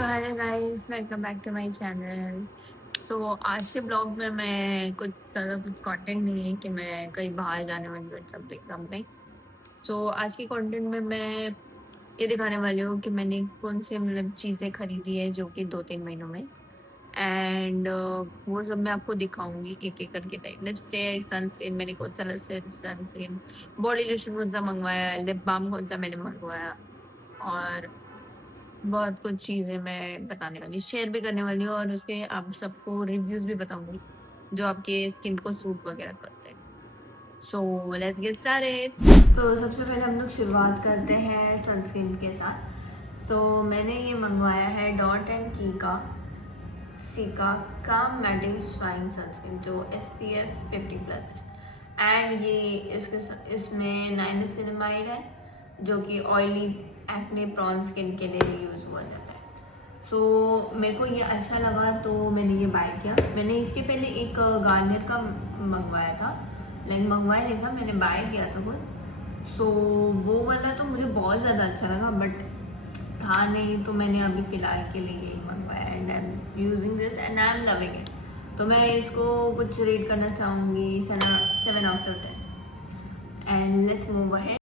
तो hello guys, welcome back to my channel. So आज के ब्लॉग में मैं कुछ कंटेंट नहीं है कि मैं कहीं बाहर जाने वाली हूँ, समथिंग समथिंग। सो आज के कंटेंट में मैं ये दिखाने वाली हूँ कि मैंने कौन से मतलब चीज़ें खरीदी है जो कि 2-3 महीनों में। एंड वो सब मैं आपको दिखाऊंगी एक एक करके। टाइप लिपस्टिक, सनस्क्रीन, मैंने कौन सा सनस्क्रीन, बॉडी लोशन कौन सा मंगवाया, लिप बाम कौन सा मैंने मंगवाया, और बहुत कुछ चीज़ें मैं बताने वाली, शेयर भी करने वाली हूँ, और उसके आप सबको रिव्यूज़ भी बताऊँगी जो आपके स्किन को सूट वगैरह करते हैं। So let's get started. तो सबसे पहले हम लोग शुरुआत करते हैं सनस्क्रीन के साथ। तो मैंने ये मंगवाया है डॉट एंड की का सिका का मैटिफाइंग सनस्क्रीन जो SPF 50+ है। एंड ये इसमें नाइनिसिनामाइड है जो कि ऑयली एक्ने प्रॉन स्किन के लिए भी यूज़ हुआ जाता है। सो मेरे को ये अच्छा लगा तो मैंने ये बाय किया। मैंने इसके पहले एक गार्नियर का मंगवाया था, लाइक मंगवाया नहीं था, मैंने बाय किया था खुद। सो वो वाला तो मुझे बहुत ज़्यादा अच्छा लगा, बट था नहीं, तो मैंने अभी फ़िलहाल के लिए यही मंगवाया and I am using this and I am loving it. तो मैं इसको कुछ रेट करना चाहूँगी 7/10 एंड लेट्स मूव अहेड।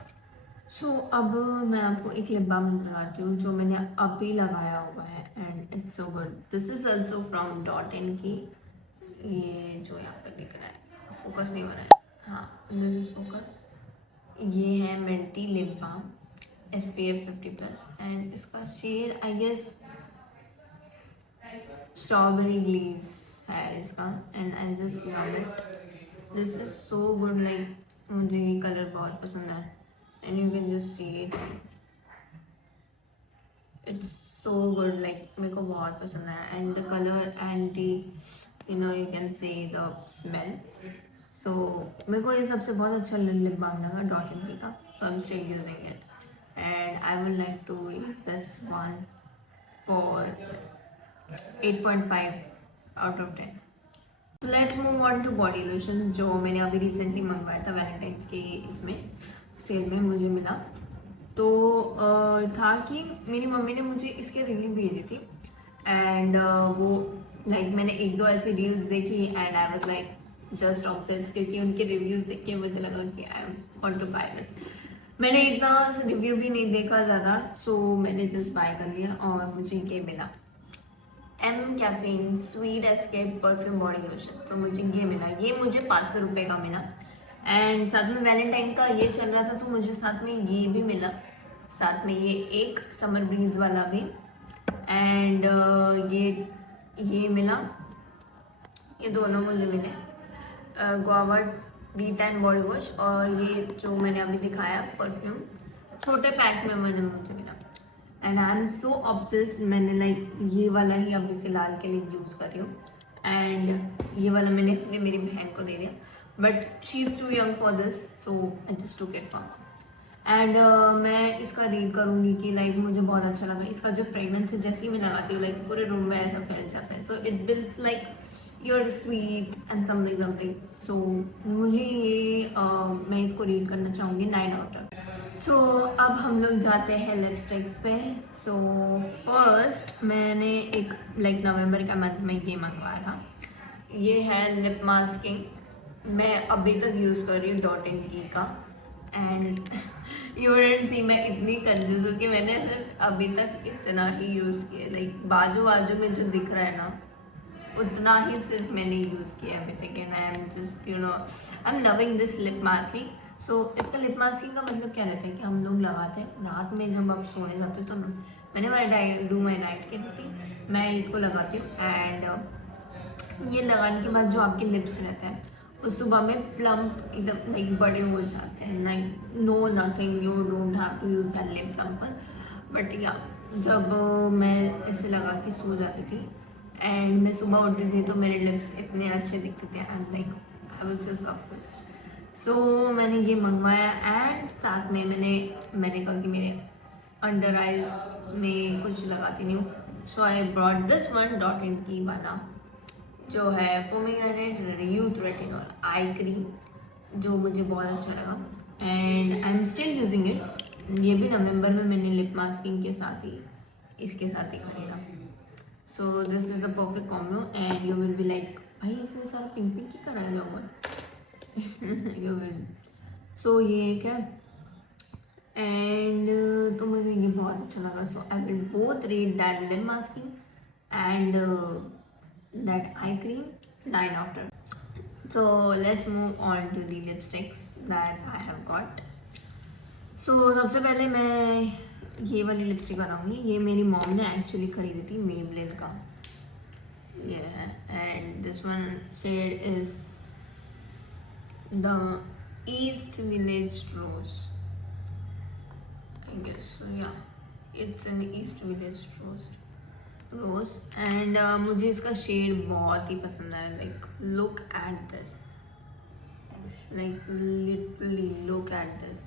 सो अब मैं आपको एक लिप बाम लगाती हूँ जो मैंने अभी लगाया हुआ है and it's so good. This is also from dot and की। ये जो यहाँ पे दिख रहा है, फोकस नहीं हो रहा है, हाँ दिस इज फोकस। ये है मिल्टी लिप बाम SPF 50+ एंड इसका shade I guess strawberry glaze है इसका and I just love it. This is so good, like मुझे ये कलर बहुत पसंद है and you can just see it, it's so good, like मेरे को बहुत पसंद है and the colour and the you can say the smell. So मेरे को ये सबसे बहुत अच्छा लिप बाम लगा डॉट एन का, so I am still using it and I would like to rate this one for 8.5/10। तो let's move on to body lotions जो मैंने अभी रिसेंटली मंगवाया था वैलेंटाइंस के इसमें सेल में मुझे मिला। तो था कि मेरी मम्मी ने मुझे इसके रिव्यू भेजी थी एंड वो लाइक मैंने एक दो ऐसी रील्स देखी and I was like just obsessed, क्योंकि उनके रिव्यूज देख के मुझे लगा कि I am want to buy this. मैंने इतना रिव्यू भी नहीं देखा ज़्यादा, सो मैंने जस्ट बाय कर लिया और मुझे ये मिला mCaffeine sweet escape perfume body lotion. So मुझे ये मिला, ये मुझे 500 रुपये का मिला एंड साथ में वैलेंटाइन का ये चल रहा था तो मुझे साथ में ये भी मिला, साथ में ये एक समर ब्रीज वाला भी एंड ये मिला, ये दोनों मुझे मिले guava D tan body wash और ये जो मैंने अभी दिखाया परफ्यूम छोटे पैक में मुझे मिला and I am so obsessed. मैंने लाइक ये वाला ही अभी फ़िलहाल के लिए यूज़ कर रही हूँ एंड ये वाला मैंने अपनी मेरी बहन को दे दिया, but she is too young for this, so I just took it from and मैं इसका रीड करूँगी कि लाइक मुझे बहुत अच्छा लगा इसका जो फ्रेगरेंस है। जैसे ही मैं लगाती हूँ लाइक पूरे रूम में ऐसा फैल जाता है, so it builds like your sweet and something something. So मुझे ये मैं इसको रीड करना चाहूँगी 9/10। सो अब हम लोग जाते हैं लिपस्टिक्स पे। सो फर्स्ट मैंने एक लाइक नवंबर का मंथ में ये मंगवाया था, ये है लिप मास्किंग। मैं अभी तक यूज़ कर रही हूँ डॉट इन की का एंड यू वुडंट सी मैं इतनी कंफ्यूज हूँ कि मैंने सिर्फ अभी तक इतना ही यूज़ किया, लाइक बाजू बाजू में जो दिख रहा है ना उतना ही सिर्फ मैंने यूज़ किया अभी तक and I am just I am loving this lip masking. So इसका लिप मास्किंग का मतलब क्या रहता है कि हम लोग लगाते हैं रात में जब आप सोने जाते हो तो मैंने डू माई नाइट के रूटीन मैं इसको लगाती हूँ एंड ये लगाने के बाद जो आपके लिप्स रहते हैं वो सुबह में प्लम्प एकदम लाइक बड़े हो जाते हैं, like no nothing you don't have to use that lip plumper. But या जब मैं ऐसे लगा के सो जाती थी एंड मैं सुबह उठती थी तो मेरे लिप्स इतने अच्छे दिखते थे and like I was just obsessed. So मैंने ये मंगवाया एंड साथ में मैंने कहा कि मेरे अंडर आइज में कुछ लगाती नहीं हूँ, so I brought this one dot and key वाला जो है pomegranate youth retinol eye cream, जो मुझे बहुत अच्छा लगा and I am still using it. ये भी नवंबर में मैंने लिप मास्किंग के साथ ही इसके साथ ही खरीदा। So this is the perfect combo and you will be like, भाई इसने सारा पिंक पिंक ही कराया जाऊँगा. You will. So ये एक है and तो मुझे ये बहुत अच्छा लगा. So I will both rate that lip masking and that eye cream 9 out of 10. So let's move on to the lipsticks that I have got. So सबसे पहले मैं ये वाली लिपस्टिक बनाऊंगी. ये मेरी मॉम ने एक्चुअली खरीदी थी मेबलिन का. ये है and this one shade is the East Village rose. I guess या it's an East Village rose and मुझे इसका शेड बहुत ही पसंद आया. Like look at this, like literally look at this.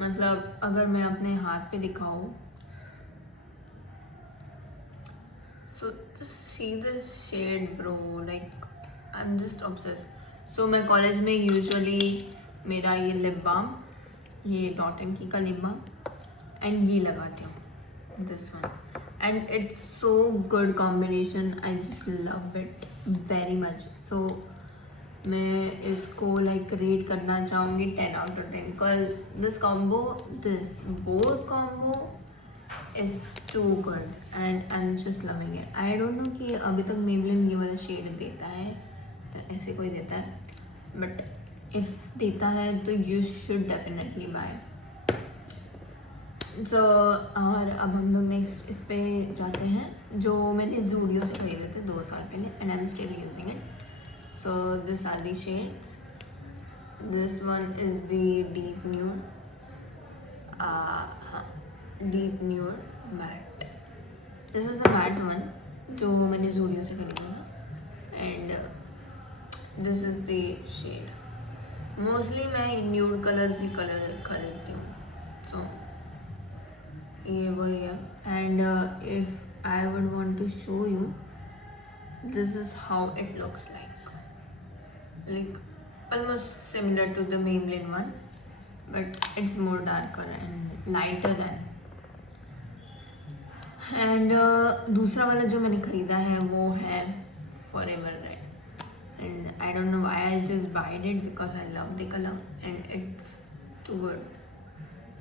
मतलब अगर मैं अपने हाथ पे दिखाऊं, so see this shade bro, like I am just obsessed. So मैं कॉलेज में यूजुअली मेरा ये लिप बाम, ये डॉट एंड की का लिप बाम एंड ये लगाती हूँ, this one. And it's so good combination. I just love it very much. So मैं इसको लाइक रेट करना चाहूँगी 10 out of 10 because this combo, this both combo is too good and I am just loving it. I don't know कि अभी तक Maybelline ये वाला shade देता है, ऐसे कोई देता है, बट इफ़ देता है तो यू शुड डेफिनेटली बाय. सो और अब हम लोग नेक्स्ट इस पे जाते हैं जो मैंने ज़ूडियो से खरीदे थे 2 साल पहले and I am still using it. So these are the shades. This one is the deep nude, deep nude matte. This is a matte one जो मैंने ज़ूडियो से खरीदा था and this is the shade. Mostly मैं nude colors ही colour खरीदती हूँ. So ये वही है and if I would want to show you, this is how it looks like almost similar to the Maybelline one, but it's more darker and lighter than. And दूसरा वाला जो मैंने खरीदा है वो है Forever Red, and I don't know why I just bought it because I love the color and it's too good.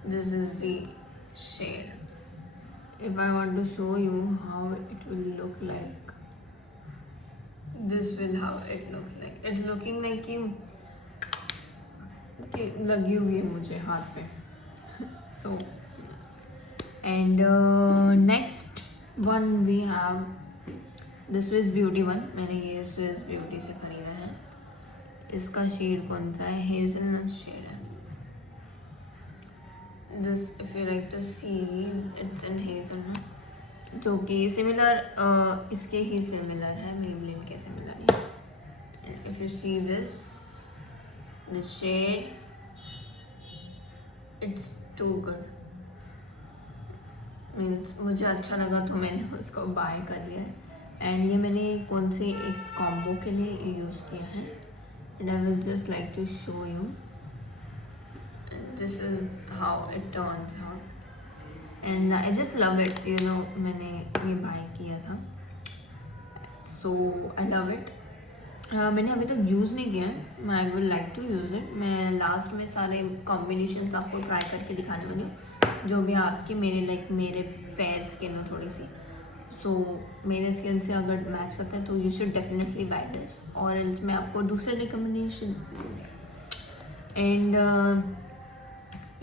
This is the shade. If I want to show you how it will look like, this will how it look like. It's looking like कि लगी हुई है मुझे हाथ पे. So and next one we have the Swiss Beauty one. मैंने ये Swiss Beauty से खरीदा है. इसका शेड कौन सा है? हेज़लनट शेड है. This if you like to see, it's in hazelnut, जो कि सिमिलर इसके ही सिमिलर है, मेबलिन के सिमिलर ही. And if you see this shade, it's too good. Means मुझे अच्छा लगा तो मैंने उसको बाय कर लिया है. एंड ये मैंने कौन से एक कॉम्बो के लिए यूज़ किया है and I will just like to show you. This is how it turns out and I just love it, you know. मैंने ये बाय किया था, so I love it. मैंने अभी तक यूज़ नहीं किया है. I would like to use it. मैं लास्ट में सारे कॉम्बिनेशंस आपको ट्राई करके दिखाने वाली हूँ जो भी आपके मेरे फेयर स्किन हो थोड़ी सी. सो मेरे स्किन से अगर मैच करता है तो you should definitely buy this, और एल्स मैं आपको दूसरे रिकमेंडेशंस भी दूँगी. एंड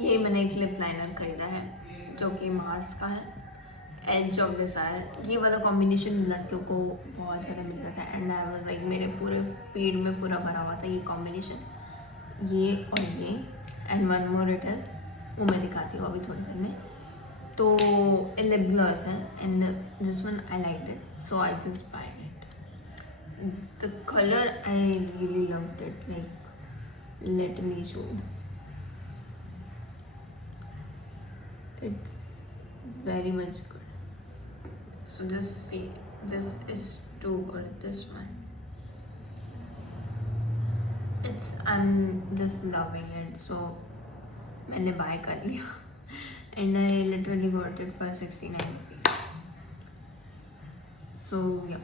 ये मैंने एक लिप लाइनर खरीदा है जो कि मार्स का है, एज ऑफ डिज़ायर. ये वाला कॉम्बिनेशन लड़कियों को बहुत ज़्यादा मिल रहा था एंड आई वाज लाइक, मेरे पूरे फीड में पूरा भरा हुआ था ये कॉम्बिनेशन, ये और ये. And one more it is, वो मैं दिखाती हूँ अभी थोड़ी देर में. तो लिप ग्लॉस है and this one I like it, so I just by it. The colour I really loved it. Like let me show. It's very much good. So this is too good. This one, I'm just loving it. So मैंने buy कर लिया and I literally got it for 69 rupees. So yeah,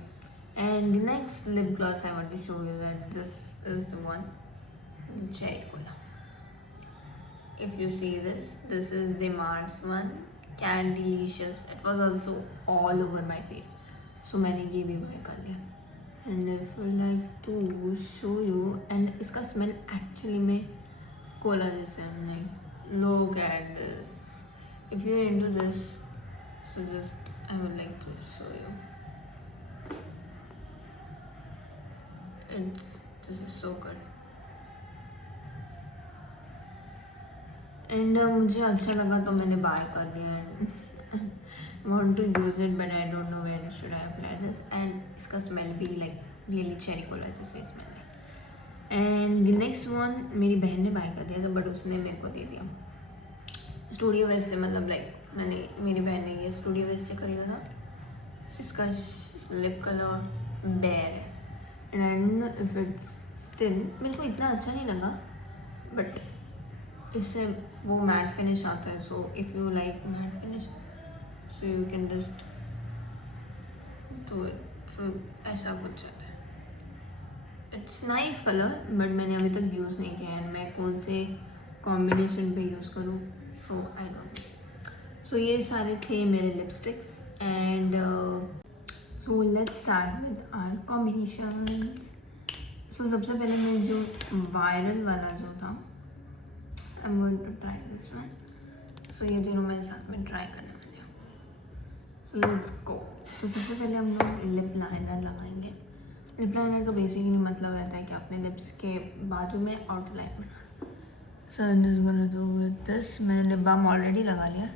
and the next lip gloss I want to show you, that this is the one, the cherry cola. If you see this, this is the Mars one, Candelicious. It was also all over my face, so मैंने ये भी buy कर लिया. And if I like to show you, and इसका smell actually में Cola जैसे है. like look at this. If you're into this, so just I would like to show you. This is so good. And मुझे अच्छा लगा तो मैंने bye कर लिया. Want to use it but I don't know where should I apply this. And इसका smell भी like really cherry cola जैसे smell है. And the next one मेरी बहन ने बाय कर दिया था, but उसने मेरे को दे दिया. स्टूडियो वेस्ट से, मतलब लाइक मेरी बहन ने ये स्टूडियो वेस्ट से खरीदा था. इसका लिप कलर बेयर है. And I don't know if it's still, मेरे को इतना अच्छा नहीं लगा, बट इससे वो मैट फिनिश आता है. So if you like matte finish, so you can just do it. So ऐसा कुछ आता है. इट्स नाइस कलर, बट मैंने अभी तक यूज़ नहीं किया. एंड मैं कौन से कॉम्बिनेशन पे यूज़ करूँ, सो आई डोंट. सो ये सारे थे मेरे lipsticks. And so let's start with our combinations. So सबसे पहले मैं जो वायरल वाला जो था, I am going to try this one. So ये तीनों मैं साथ में ट्राई करने वाली हूँ. So let's go. तो सबसे पहले हम लोग लिप लाइनर लगाएंगे. लिप लाइनर का बेसिकली मतलब रहता है कि अपने लिप्स के बाजू में आउटलाइन बनाना. So I am just gonna do with this. मैंने लिप बाम ऑलरेडी लगा लिया.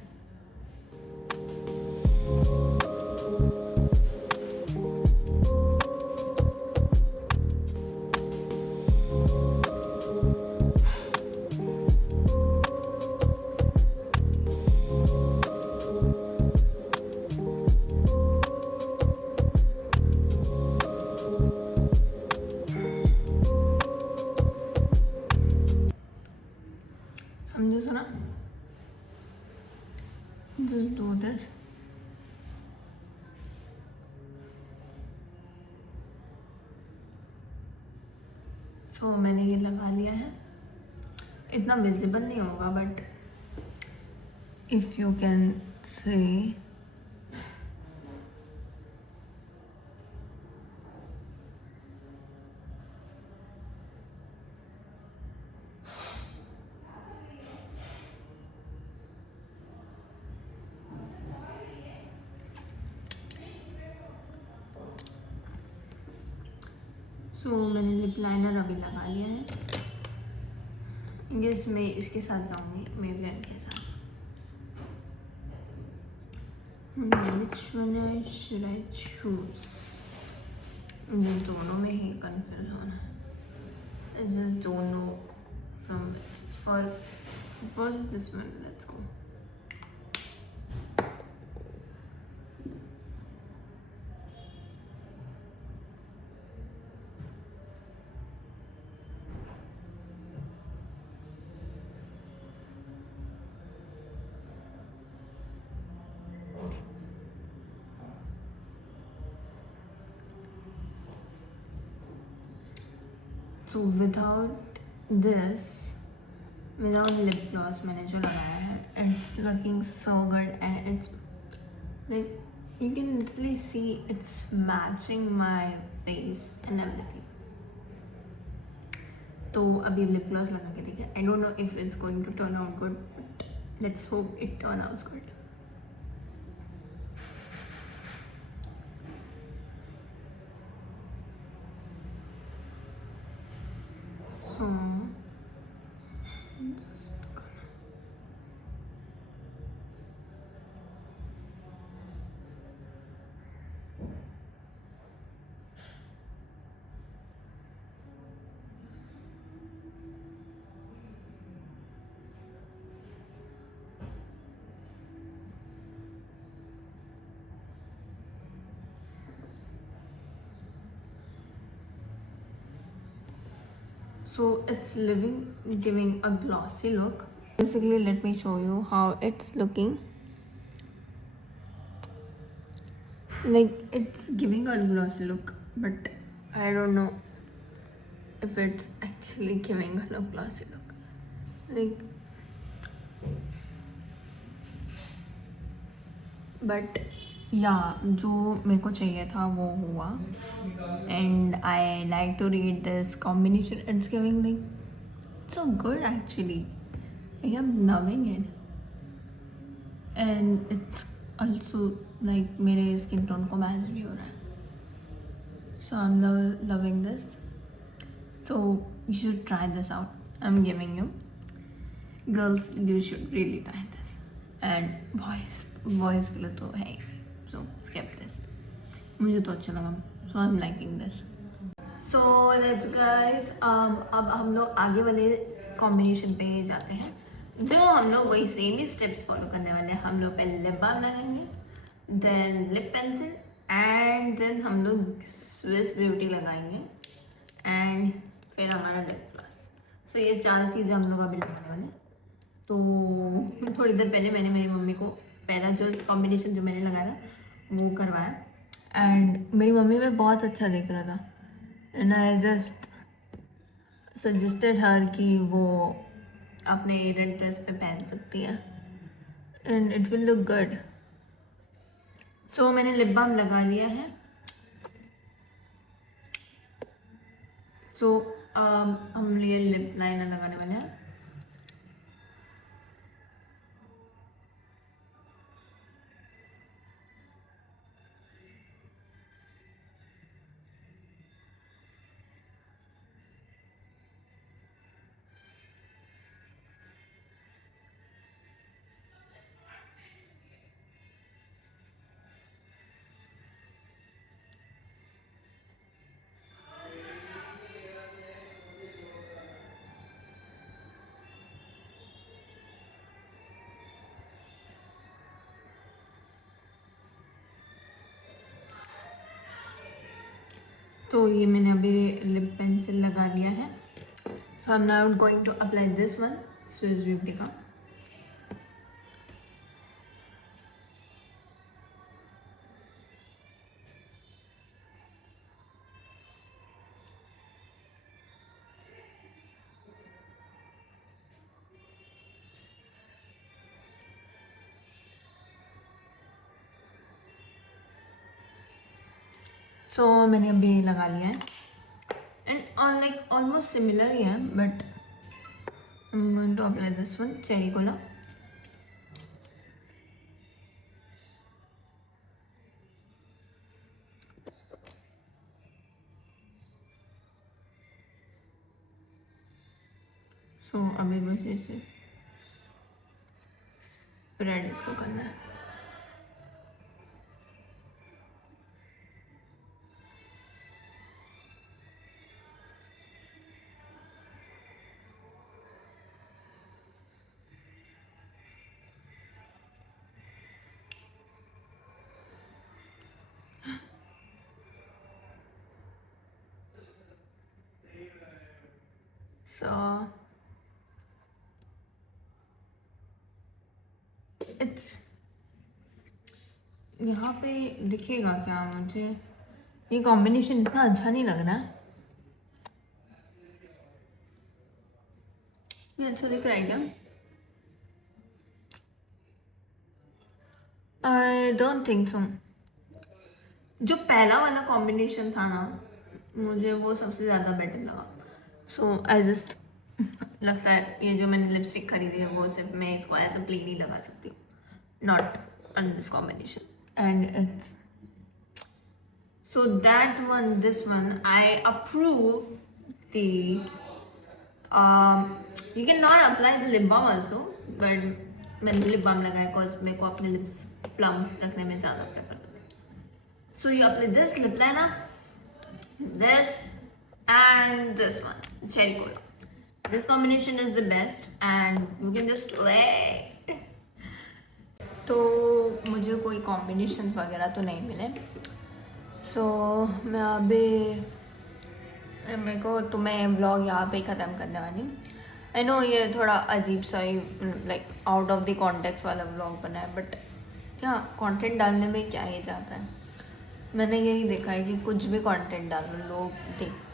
समझो सुना, just do this. So मैंने ये लगा लिया है. इतना विजिबल नहीं होगा, but if you can see, so मैंने लिप लाइनर अभी लगा लिया है. यस, मैं इसके साथ जाऊंगी, मेबेलिन के साथ. Which one should I choose? मुझे दोनों में ही कंफ्यूज होना है. I just don't know from for first this one. Let's go. So without this, without lip gloss मैंने जो लगाया है, it's looking so good. And it's like you can literally see it's matching my face and everything. तो अभी lip gloss लगा के देखिए. I don't know if it's going to turn out good, but let's hope it turn out good. So just gonna so it's giving a glossy look. Basically, let me show you how it's looking. like it's giving a glossy look, but I don't know if it's actually giving a glossy look. Like, but या जो मेरे को चाहिए था वो हुआ. And I like to read this combination. It's giving like so good actually. I am loving it. And it's also like मेरे skin tone को मैच भी हो रहा है. So I am loving this. So you should try this out. I am giving you. Girls, you should really try this. And voice के लिए तो है. सो स्किप दिस. मुझे तो अच्छा लगा. So I am liking this. So let's guys, अब हम लोग आगे वाले कॉम्बिनेशन पे जाते हैं. तो हम लोग वही सेम ही स्टेप्स फॉलो करने वाले हैं. हम लोग पहले लिप बाम लगाएंगे, then lip pencil, and then हम लोग स्विस ब्यूटी लगाएंगे, एंड फिर हमारा लिप ग्लॉस. सो ये 4 चीज़ें हम लोग अभी लगाने वाले हैं. तो थोड़ी देर पहले मैंने मेरी मम्मी को पहला जो कॉम्बिनेशन जो मैंने लगाया था वो करवाया. एंड मेरी मम्मी में बहुत अच्छा दिख रहा था. And I just suggested her कि वो अपने रेड ड्रेस पे पहन सकती है, and it will look good. So मैंने लिप बाम लगा लिया है. सो हम ये लिप लाइनर लगाने वाले हैं. तो ये मैंने अभी लिप पेंसिल लगा लिया है. So I am now going to apply this one, Swiss beauty का. सो मैंने अभी लगा लिया है. एंड लाइक ऑलमोस्ट सिमिलर ही है, but I am going to apply this one, cherry cola. So अभी बस इसे स्प्रेड इसको करना है. So it's यहाँ पे दिखेगा क्या मुझे? ये कॉम्बिनेशन इतना अच्छा नहीं लग रहा है. ये अच्छा दिख रहा है क्या? I don't think so. जो पहला वाला कॉम्बिनेशन था ना, मुझे वो सबसे ज़्यादा बेटर लगा. सो आई जस्ट लगता है ये जो मैंने लिपस्टिक खरीदी है वो सिर्फ मैं इसको एज अ प्लेन ही लगा सकती हूँ, not on this combination. And it's so that one, this one I approve the. You can not apply the lip balm also, but मैंने लिप बाम लगाया बिकॉज मेरे को अपने लिप्स प्लम रखने में ज़्यादा प्रेफर करती हूँ. So you apply this lip liner, this and this one, cherry cola. This combination is the best and you can just lay. तो मुझे कोई कॉम्बिनेशंस वगैरह तो नहीं मिले. सो मैं अभी मेरे को तो मैं व्लॉग यहाँ पे ही ख़त्म करने वाली हूँ. आई नो ये थोड़ा अजीब सा ही like out of the context वाला व्लॉग बना है, बट या कंटेंट डालने में क्या ही जाता है. मैंने यही देखा है कि कुछ भी कंटेंट डालो,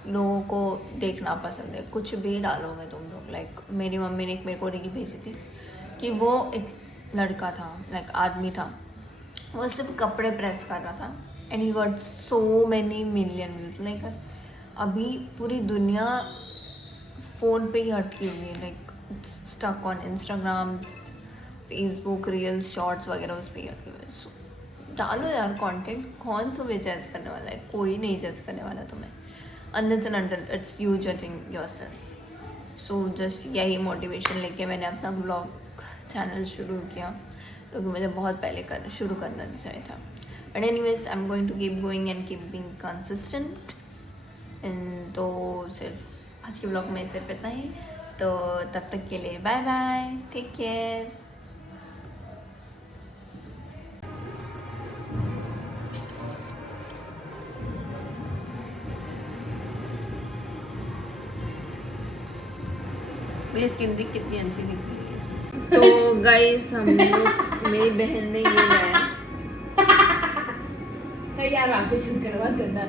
लोगों को देखना पसंद है, कुछ भी डालोगे तुम लोग। लाइक मेरी मम्मी ने एक मेरे को रील भेजी थी कि वो एक लड़का था, लाइक आदमी था, वो सिर्फ कपड़े प्रेस कर रहा था and he got so many million views. Like अभी पूरी दुनिया फ़ोन पे ही अटकी हुई है, like stuck on Instagram, Facebook reels, shorts वगैरह उस पर ही अटकी हुई है। So, डालो यार कंटेंट, कौन तुम्हें जज करने वाला है? कोई नहीं जज करने वाला तुम्हें, unless and until it's you judging yourself. So just यही मोटिवेशन लेके मैंने अपना ब्लॉग चैनल शुरू किया, क्योंकि मुझे बहुत पहले शुरू करना चाहिए था। But anyways I am going to keep going and keep being consistent. तो सिर्फ आज के ब्लॉग में सिर्फ इतना ही। तो तब तक के लिए बाय बाय, टेक केयर। मेरी स्किन देख कितनी अच्छी दिख रही है इसमें। तो गाइस हम लोग, मेरी बहन ने ये लाया यार आपको शूट करवा करना